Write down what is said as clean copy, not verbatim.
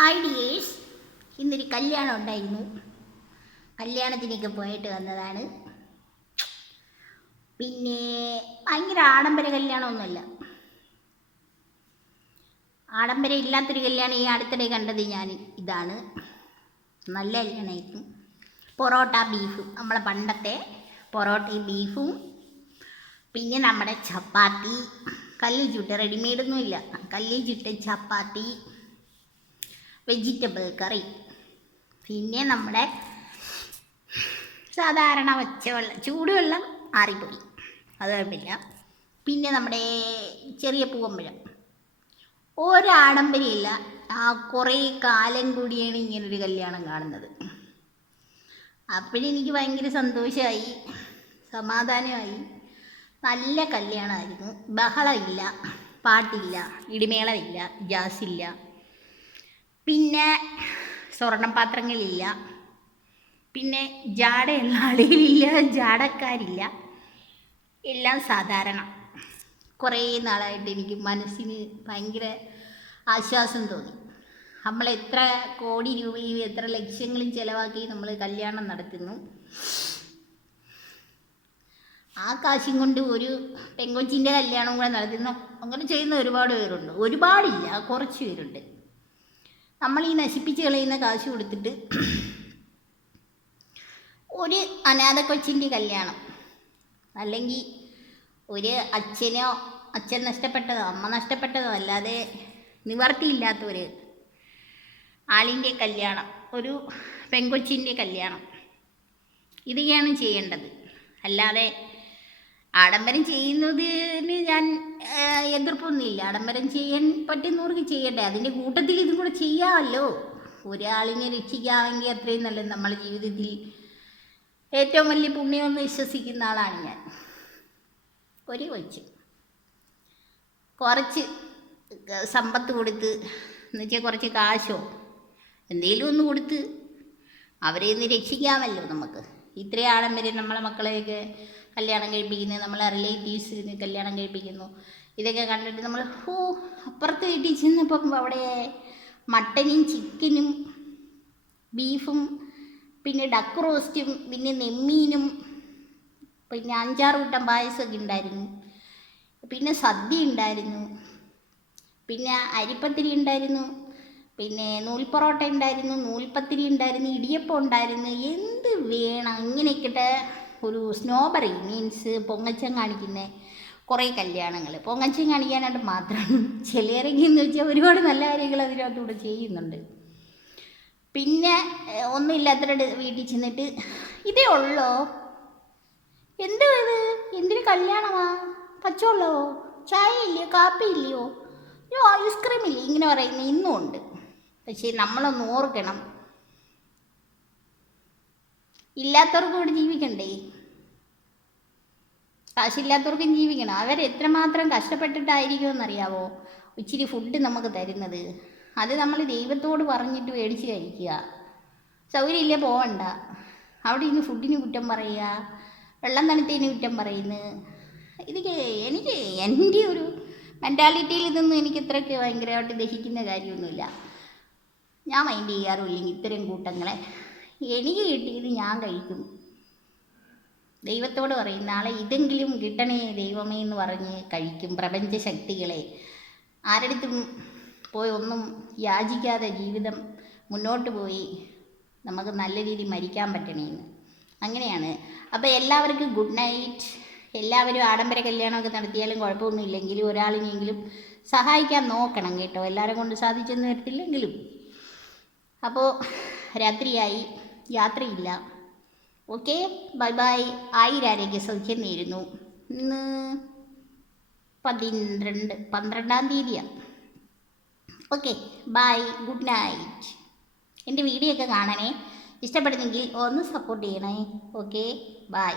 Hi dears, ഇന്നൊരു കല്യാണം ഉണ്ടായിരുന്നു. കല്യാണത്തിനൊക്കെ പോയിട്ട് വന്നതാണ്. പിന്നെ ഭയങ്കര ആഡംബര കല്യാണമൊന്നുമല്ല, ആഡംബരം ഇല്ലാത്തൊരു കല്യാണം ഈ അടുത്തിടെ കണ്ടത് ഞാൻ ഇതാണ്. നല്ല കല്യാണമായിരുന്നു. പൊറോട്ട ബീഫും, നമ്മളെ പണ്ടത്തെ പൊറോട്ടയും ബീഫും, പിന്നെ നമ്മുടെ ചപ്പാത്തി, കല്ലിൽ ചുട്ട, റെഡിമെയ്ഡൊന്നും ഇല്ല, കല്ലിൽ ചുട്ട ചപ്പാത്തി, വെജിറ്റബിൾ കറി, പിന്നെ നമ്മുടെ സാധാരണ വെള്ളം, ചൂടുവെള്ളം ആറിപ്പോയി, അത് കുഴപ്പമില്ല. പിന്നെ നമ്മുടെ ചെറിയ പൂവമ്പഴം. ഒരാഡംബരമില്ല. കുറേ കാലം കൂടിയാണ് ഇങ്ങനൊരു കല്യാണം കാണുന്നത്. അപ്പോഴെനിക്ക് ഭയങ്കര സന്തോഷമായി, സമാധാനമായി. നല്ല കല്യാണമായിരുന്നു. ബഹളമില്ല, പാട്ടില്ല, ഇടിമേളമില്ല, ജാസില്ല, പിന്നെ സ്വർണ്ണപാത്രങ്ങളില്ല, പിന്നെ ജാടയുള്ള ആളുകളില്ല, ജാടക്കാരില്ല, എല്ലാം സാധാരണ. കുറേ നാളായിട്ട് എനിക്ക് മനസ്സിന് ഭയങ്കര ആശ്വാസം തോന്നി. നമ്മൾ എത്ര കോടി രൂപയും എത്ര ലക്ഷങ്ങളും ചിലവാക്കി നമ്മൾ കല്യാണം നടത്തുന്നു. ആ കാശും കൊണ്ട് ഒരു പെങ്കൊച്ചിൻ്റെ കല്യാണം കൂടെ നടത്തുന്നു. അങ്ങനെ ചെയ്യുന്ന ഒരുപാട് പേരുണ്ട്. ഒരുപാടില്ല, കുറച്ച് പേരുണ്ട്. നമ്മൾ ഈ നശിപ്പിച്ച് കളയുന്ന കാശ് കൊടുത്തിട്ട് ഒരു അനാഥ കൊച്ചിൻ്റെ കല്യാണം, അല്ലെങ്കിൽ ഒരു അച്ഛൻ നഷ്ടപ്പെട്ടതോ അമ്മ നഷ്ടപ്പെട്ടതോ അല്ലാതെ നിവർത്തിയില്ലാത്തൊരു ആളിൻ്റെ കല്യാണം, ഒരു പെങ്കൊച്ചിൻ്റെ കല്യാണം, ഇതൊക്കെയാണ് ചെയ്യേണ്ടത്. അല്ലാതെ ആഡംബരം ചെയ്യുന്നതിന് ഞാൻ എതിർപ്പൊന്നുമില്ല. ആഡംബരം ചെയ്യാൻ പറ്റുന്നവർക്ക് ചെയ്യട്ടെ, അതിൻ്റെ കൂട്ടത്തിൽ ഇതും കൂടെ ചെയ്യാമല്ലോ. ഒരാളിനെ രക്ഷിക്കാമെങ്കിൽ അത്രയും നല്ലത്. നമ്മളെ ജീവിതത്തിൽ ഏറ്റവും വലിയ പുണ്യമെന്ന് വിശ്വസിക്കുന്ന ആളാണ് ഞാൻ. ഒരു കുറച്ച് സമ്പത്ത് കൊടുത്ത്, എന്നുവെച്ചാൽ കുറച്ച് കാശോ എന്തെങ്കിലും ഒന്ന് കൊടുത്ത് അവരെ ഒന്ന് രക്ഷിക്കാമല്ലോ നമുക്ക്. ഇത്രയും ആഡംബരം നമ്മളെ മക്കളെയൊക്കെ കല്യാണം കഴിപ്പിക്കുന്നത്, നമ്മളെ റിലേറ്റീവ്സിന് കല്യാണം കഴിപ്പിക്കുന്നു, ഇതൊക്കെ കണ്ടിട്ട് നമ്മൾ അപ്പുറത്ത് വീട്ടിൽ ചെന്നപ്പം അവിടെ മട്ടനും ചിക്കനും ബീഫും, പിന്നെ ഡക്ക് റോസ്റ്റും, പിന്നെ നെമ്മീനും, പിന്നെ 5-6 കൂട്ടം പായസമൊക്കെ ഉണ്ടായിരുന്നു, പിന്നെ സദ്യ ഉണ്ടായിരുന്നു, പിന്നെ അരിപ്പത്തിരി ഉണ്ടായിരുന്നു, പിന്നെ നൂൽപ്പൊറോട്ട ഉണ്ടായിരുന്നു, നൂൽപ്പത്തിരി ഉണ്ടായിരുന്നു, ഇടിയപ്പം ഉണ്ടായിരുന്നു. എന്ത് വേണം ഇങ്ങനെയൊക്കെ ഒരു സ്നോബറി മീൻസ് പൊങ്ങച്ചം കാണിക്കുന്ന കുറേ കല്യാണങ്ങൾ. പൊങ്ങച്ചം കാണിക്കാനായിട്ട് മാത്രം ചിലരെങ്കിൽ എന്ന് വെച്ചാൽ ഒരുപാട് നല്ല കാര്യങ്ങൾ അതിനകത്തൂടെ ചെയ്യുന്നുണ്ട്. പിന്നെ ഒന്നുമില്ലാത്തവരുടെ വീട്ടിൽ ചെന്നിട്ട് ഇതേ ഉള്ളോ, എന്തോ ഇത്, എന്തിനു കല്യാണമാ, പച്ചവെള്ളമോ, ചായ ഇല്ലയോ, കാപ്പി ഇല്ലയോ, ഐസ്ക്രീം ഇല്ലേ, ഇങ്ങനെ പറയുന്നത് ഇന്നും ഉണ്ട്. പക്ഷേ നമ്മളൊന്ന് ഓർക്കണം, ഇല്ലാത്തവർക്ക് കൂടി ജീവിക്കണ്ടേ, കാശില്ലാത്തവർക്കും ജീവിക്കണം. അവരെത്രമാത്രം കഷ്ടപ്പെട്ടിട്ടായിരിക്കുമെന്നറിയാവോ ഇച്ചിരി ഫുഡ് നമുക്ക് തരുന്നത്. അത് നമ്മൾ ദൈവത്തോട് പറഞ്ഞിട്ട് മേടിച്ച് കഴിക്കുക. സൗകര്യമില്ലേ പോവണ്ട, അവിടെ ഇന്ന് ഫുഡിന് കുറ്റം പറയുക, വെള്ളം തണുത്തതിന് കുറ്റം പറയുന്നു. എനിക്ക് എൻ്റെ ഒരു മെൻറ്റാലിറ്റിയിൽ ഇതൊന്നും എനിക്ക് ഇത്രയ്ക്ക് ഭയങ്കരമായിട്ട് ദഹിക്കുന്ന കാര്യമൊന്നുമില്ല. ഞാൻ മൈൻഡ് ചെയ്യാറുമില്ലെങ്കിൽ ഇത്തരം കൂട്ടങ്ങളെ. എനിക്ക് കിട്ടിയത് ഞാൻ കഴിക്കും. ദൈവത്തോട് പറയും നാളെ ഇതെങ്കിലും കിട്ടണേ ദൈവമേ എന്ന് പറഞ്ഞ് കഴിക്കും. പ്രപഞ്ച ശക്തികളെ ആരടുത്തും പോയി ഒന്നും യാചിക്കാതെ ജീവിതം മുന്നോട്ട് പോയി നമുക്ക് നല്ല രീതിയിൽ മരിക്കാൻ പറ്റണേന്ന്. അങ്ങനെയാണ്. അപ്പോൾ എല്ലാവർക്കും ഗുഡ് നൈറ്റ്. എല്ലാവരും ആഡംബര കല്യാണമൊക്കെ നടത്തിയാലും കുഴപ്പമൊന്നുമില്ലെങ്കിലും ഒരാളിനെങ്കിലും സഹായിക്കാൻ നോക്കണം കേട്ടോ. എല്ലാവരും കൊണ്ട് സാധിച്ചെന്ന് വരത്തില്ലെങ്കിലും. അപ്പോൾ രാത്രിയായി, യാത്രയില്ല. Okay, bye bye. ആയിരാരോഗ്യ സൗഖ്യം നേരുന്നു. ഇന്ന് 12-ാം തീയതിയാണ്. Okay, bye, good night. എൻ്റെ വീഡിയോ ഒക്കെ കാണണേ. ഇഷ്ടപ്പെടുന്നെങ്കിൽ ഒന്ന് സപ്പോർട്ട് ചെയ്യണേ. Okay, by.